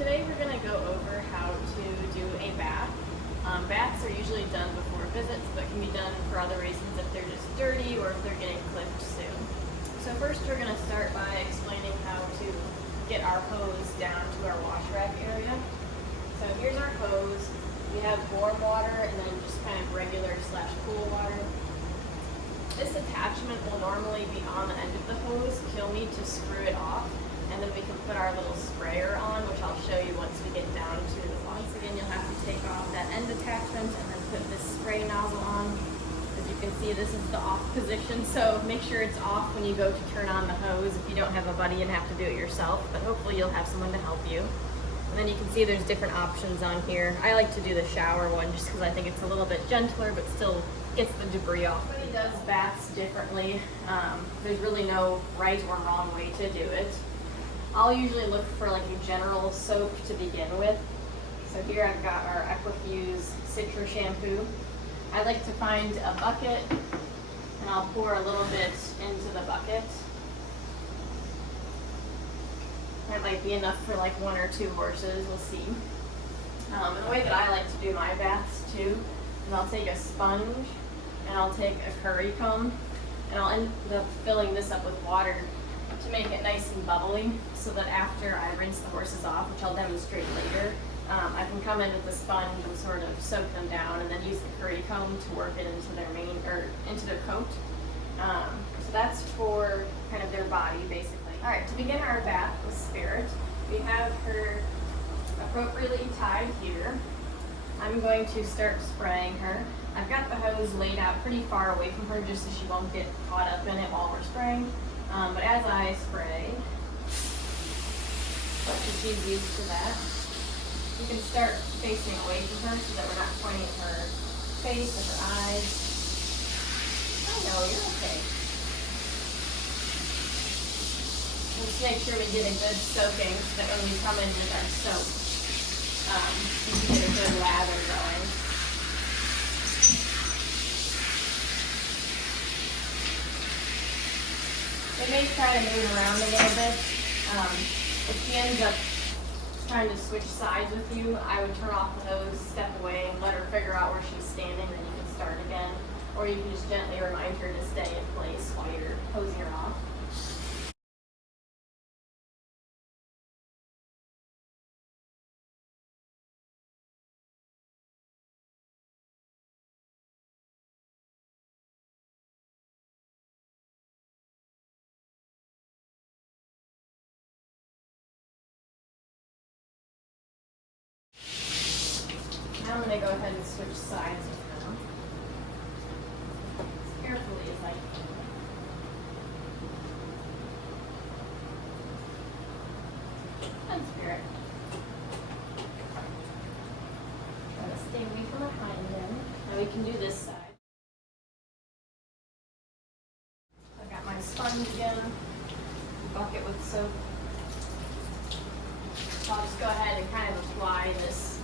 Today we're going to go over how to do a bath. Baths are usually done before visits, but can be done for other reasons if they're just dirty or if they're getting clipped soon. So first we're going to start by explaining how to get our hose down to our wash rack area. So here's our hose. We have warm water and then just kind of regular / cool water. This attachment will normally be on the end of the hose. You'll need to screw it off, and then we can put our little sprayer on, which I'll show you once we get down to the wash. Once again, you'll have to take off that end attachment and then put this spray nozzle on. As you can see, this is the off position, so make sure it's off when you go to turn on the hose if you don't have a buddy and have to do it yourself, but hopefully you'll have someone to help you. And then you can see there's different options on here. I like to do the shower one just because I think it's a little bit gentler, but still gets the debris off. Everybody does baths differently. There's really no right or wrong way to do it. I'll usually look for like a general soap to begin with. So here I've got our Equifuse Citra shampoo. I like to find a bucket and I'll pour a little bit into the bucket. That might be enough for like 1 or 2 horses, we'll see. And the way that I like to do my baths too is I'll take a sponge and I'll take a curry comb and I'll end up filling this up with water to make it nice and bubbly, so that after I rinse the horses off, which I'll demonstrate later, I can come in with the sponge and sort of soak them down, and then use the curry comb to work it into their into their coat. So that's for kind of their body, basically. All right, to begin our bath with Spirit, we have her appropriately tied here. I'm going to start spraying her. I've got the hose laid out pretty far away from her just so she won't get caught up in it while we're spraying. But as I spray, so she's used to that, you can start facing away from her so that we're not pointing at her face or her eyes. I know, you're okay. Let's make sure we get a good soaking so that when we come in with our soap, we can get a good lather going. They may try to move around a little bit. If she ends up trying to switch sides with you, I would turn off the hose, step away, and let her figure out where she's standing, then you can start again. Or you can just gently remind her to stay in place while you're hosing her off. Now I'm going to go ahead and switch sides with them as carefully as I can. And Spirit. Try to stay away from behind him. Now we can do this side. I've got my sponge again, bucket with soap. So I'll just go ahead and kind of apply this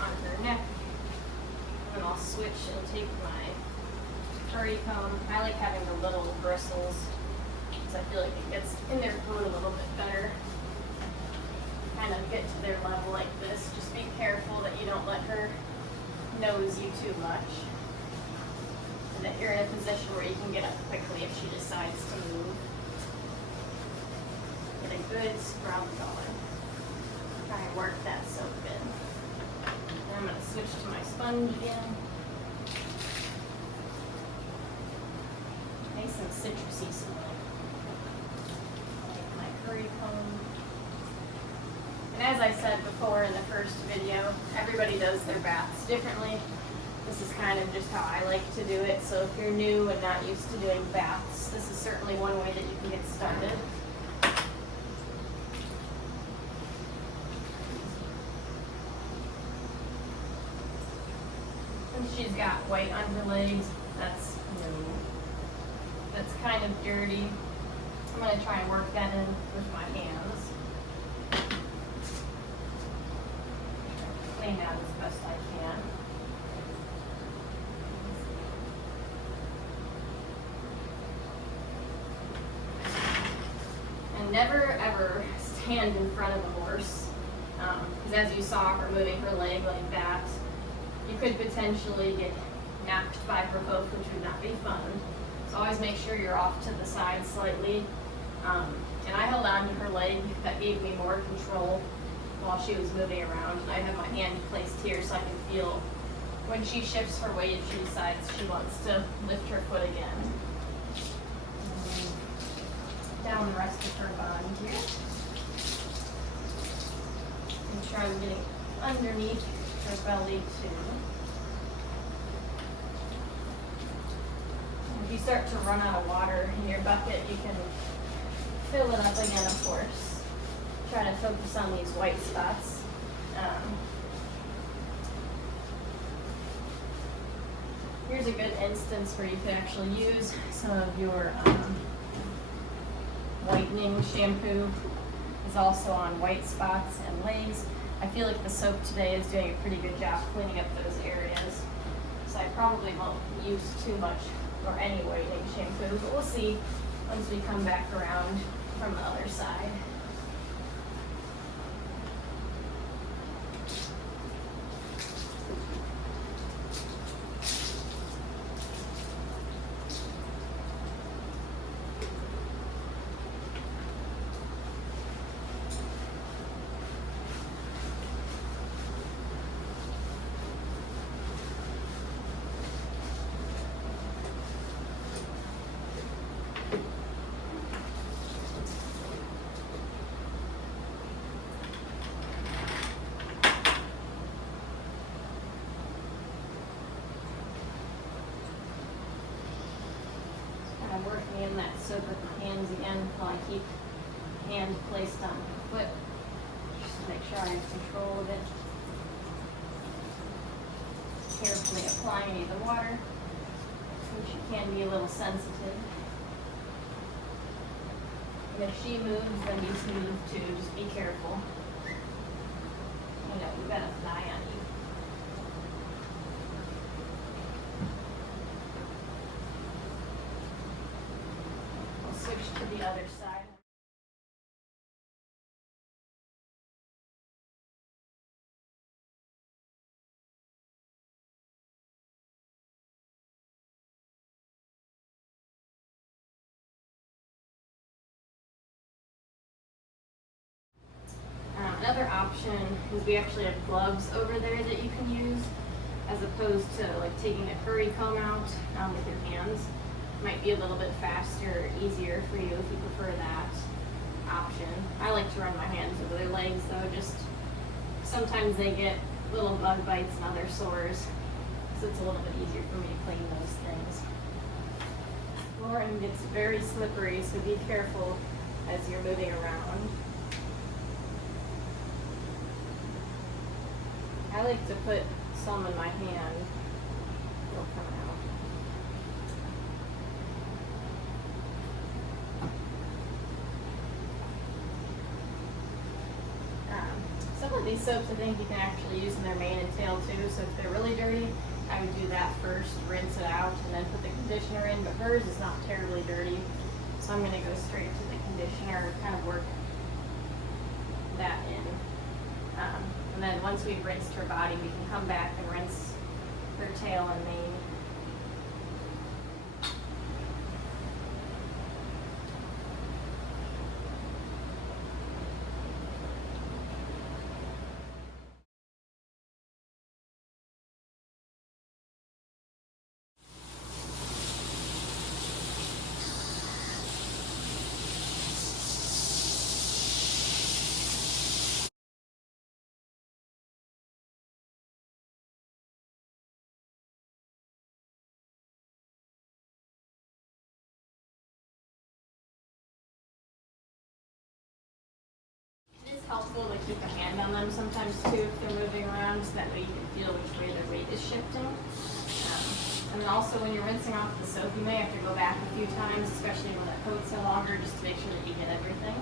on her neck, and then I'll switch and take my curry comb. I like having the little bristles because I feel like it gets in their coat a little bit better. Kind of get to their level like this. Just be careful that you don't let her nose you too much, and that you're in a position where you can get up quickly if she decides to move. Get a good scrub going. Try and work that soap in. I'm going to switch to my sponge again. Nice and citrusy smelling. Take my curry comb. And as I said before in the first video, everybody does their baths differently. This is kind of just how I like to do it. So if you're new and not used to doing baths, this is certainly one way that you can get started. She's got white underlegs. That's new. That's kind of dirty. I'm going to try and work that in with my hands. Clean out as best I can. And never ever stand in front of the horse. Because as you saw her moving her leg like that, you could potentially get knocked by her hoof, which would not be fun. So always make sure you're off to the side slightly. And I held on to her leg. That gave me more control while she was moving around. And I have my hand placed here so I can feel when she shifts her weight if she decides she wants to lift her foot again. Down the rest of her body here. Make sure I'm getting underneath her belly too. If you start to run out of water in your bucket, you can fill it up again, of course. Try to focus on these white spots. Here's a good instance where you could actually use some of your whitening shampoo. Is also on white spots and legs. I feel like the soap today is doing a pretty good job cleaning up those areas. So I probably won't use too much or any whitening shampoo, but we'll see once we come back around from the other side. I'm working in that soak with my hands again while I keep hand placed on my foot, just to make sure I have control of it. Carefully applying the water, which can be a little sensitive. And if she moves, then you move too. Just be careful. You know, we've got a fly on you. Switch to the other side. Another option is we actually have gloves over there that you can use as opposed to like taking a curry comb out with your hands. Might be a little bit faster or easier for you if you prefer that option. I like to run my hands over their legs though, just sometimes they get little bug bites and other sores, so it's a little bit easier for me to clean those things. Flooring gets very slippery, so be careful as you're moving around. I like to put some in my hand. It'll come out. Some of these soaps I think you can actually use in their mane and tail too, so if they're really dirty, I would do that first, rinse it out, and then put the conditioner in, but hers is not terribly dirty, so I'm going to go straight to the conditioner, kind of work that in. And then once we've rinsed her body, we can come back and rinse her tail and mane. Helpful to keep a hand on them sometimes too if they're moving around, so that way you can feel which way their weight is shifting. And then also when you're rinsing off the soap, you may have to go back a few times, especially when that coat's no longer, just to make sure that you get everything.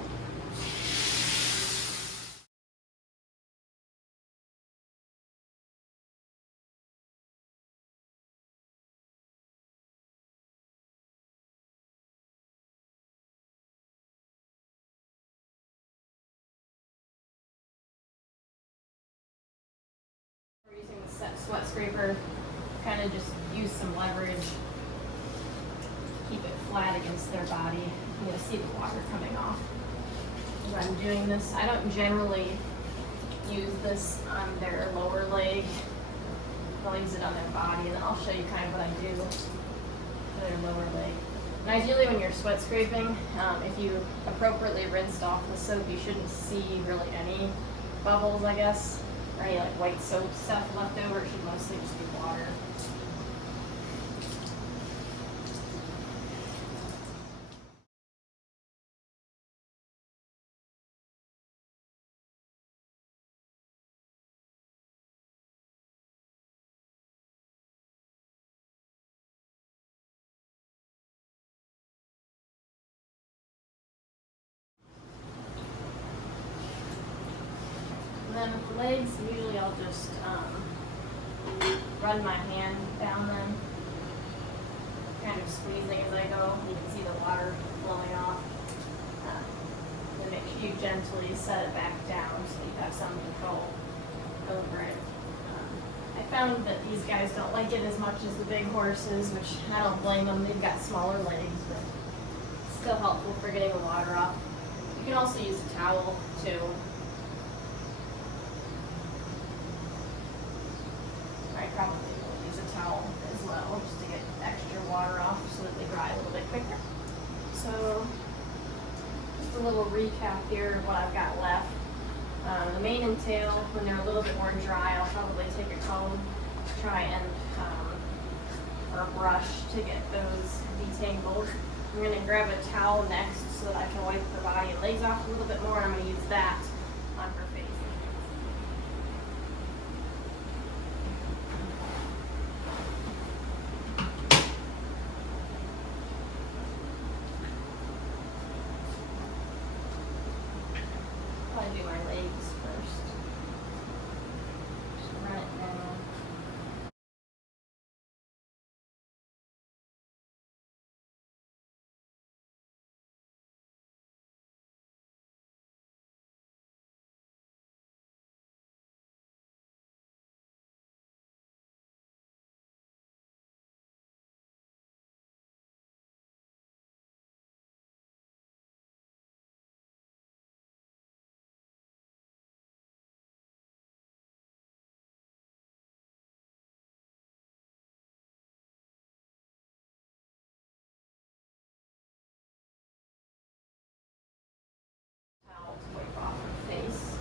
sweat scraper, kind of just use some leverage, keep it flat against their body. You're gonna see the water coming off as I'm doing this. I don't generally use this on their lower leg. I'll use it on their body, and then I'll show you kind of what I do for their lower leg. And ideally when you're sweat scraping, if you appropriately rinsed off the soap, you shouldn't see really any bubbles, I guess, or any like white soap stuff left over. It should mostly just be water. And then with the legs, usually I'll just run my hand down them, kind of squeezing as I go. You can see the water flowing off. Then make sure you gently set it back down so you have some control over it. I found that these guys don't like it as much as the big horses, which I don't blame them. They've got smaller legs, but it's still helpful for getting the water off. You can also use a towel too. I probably will use a towel as well, just to get extra water off so that they dry a little bit quicker. So, just a little recap here of what I've got left. The mane and tail, when they're a little bit more dry, I'll probably take a comb, try and, or a brush to get those detangled. I'm going to grab a towel next so that I can wipe her body and legs off a little bit more, and I'm going to use that on her face. Probably do my legs first. Just run it down. Towel to wipe off her face.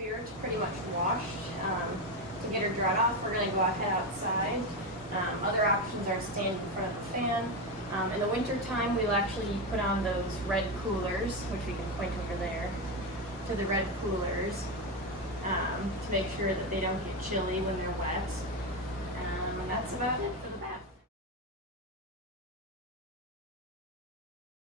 Spirit's pretty much washed. To get her dried off, we're going to go ahead outside. Other options are to stand in front of the fan. In the winter time, we'll actually put on those red coolers, which we can point over there to the red coolers to make sure that they don't get chilly when they're wet. And that's about it for the